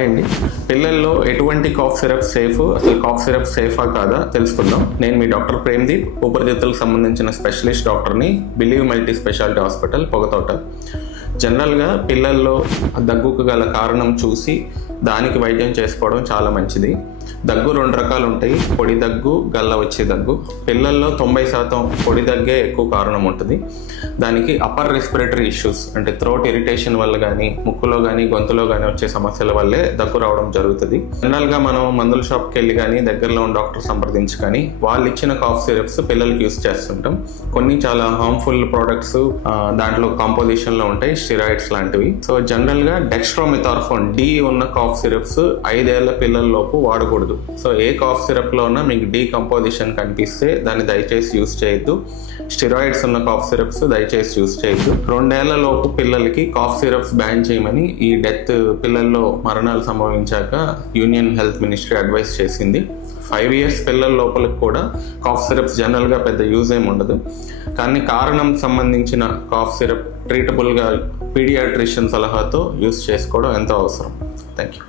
Hi అండి పిల్లల్లో ఎటువంటి కాఫ్ సిరప్ సేఫ్? అసలు కాఫ్ సిరప్ సేఫా కాదా? తెలుసుకుందాం. నేను మీ డాక్టర్ ప్రేమ్దీప్. ఊపిరితిత్తులకు సంబంధించిన స్పెషలిస్ట్ డాక్టర్ని believe multi speciality hospital Pogathota జనరల్గా పిల్లల్లో దగ్గుకు గల కారణం చూసి దానికి వైద్యం చేసుకోవడం చాలా మంచిది. దగ్గు రెండు రకాలు ఉంటాయి పొడి దగ్గు గల్ల వచ్చే దగ్గు. పిల్లల్లో తొంభై శాతం పొడి దగ్గే ఎక్కువ కారణం ఉంటుంది. దానికి అప్పర్ రెస్పిరేటరీ ఇష్యూస్ అంటే థ్రోట్ ఇరిటేషన్ వల్ల కానీ ముక్కులో కానీ గొంతులో కానీ వచ్చే సమస్యల వల్లే దగ్గు రావడం జరుగుతుంది. జనరల్గా మనం మందుల షాప్కి వెళ్ళి కానీ దగ్గరలో ఉన్న డాక్టర్ సంప్రదించి కానీ వాళ్ళు ఇచ్చిన కాఫ్ సిరప్స్ పిల్లలకి యూస్ చేస్తుంటాం. కొన్ని చాలా హార్మ్ఫుల్ ప్రోడక్ట్స్ దాంట్లో కాంపోజిషన్లో ఉంటాయి. స్టిరాయిడ్స్ లాంటివి. సో జనరల్గా డెక్స్ట్రోమిథార్ఫోన్ డి ఉన్న కాఫ్ సిరప్స్ ఐదేళ్ళ పిల్లల్లోపు వాడకూడదు. సో ఏ కాఫ్ సిరప్లో ఉన్నా మీకు డి కంపోజిషన్ కనిపిస్తే దాన్ని దయచేసి యూస్ చేయొద్దు. స్టిరాయిడ్స్ ఉన్న కాఫ్ సిరప్స్ దయచేసి యూస్ చేయొద్దు. రెండేళ్ళ లోపు పిల్లలకి కాఫ్ సిరప్స్ బ్యాన్ చేయమని ఈ డెత్ పిల్లల్లో మరణాలు సంభవించాక యూనియన్ హెల్త్ మినిస్ట్రీ అడ్వైస్ చేసింది. ఫైవ్ ఇయర్స్ పిల్లల లోపలికి కూడా కాఫ్ సిరప్స్ జనరల్గా పెద్ద యూజ్ ఏమి ఉండదు. కానీ కారణం సంబంధించిన కాఫ్ సిరప్ ట్రీటబుల్గా పీడియాట్రిషియన్ సలహాతో యూస్ చేసుకోవడం ఎంతో అవసరం. Thank you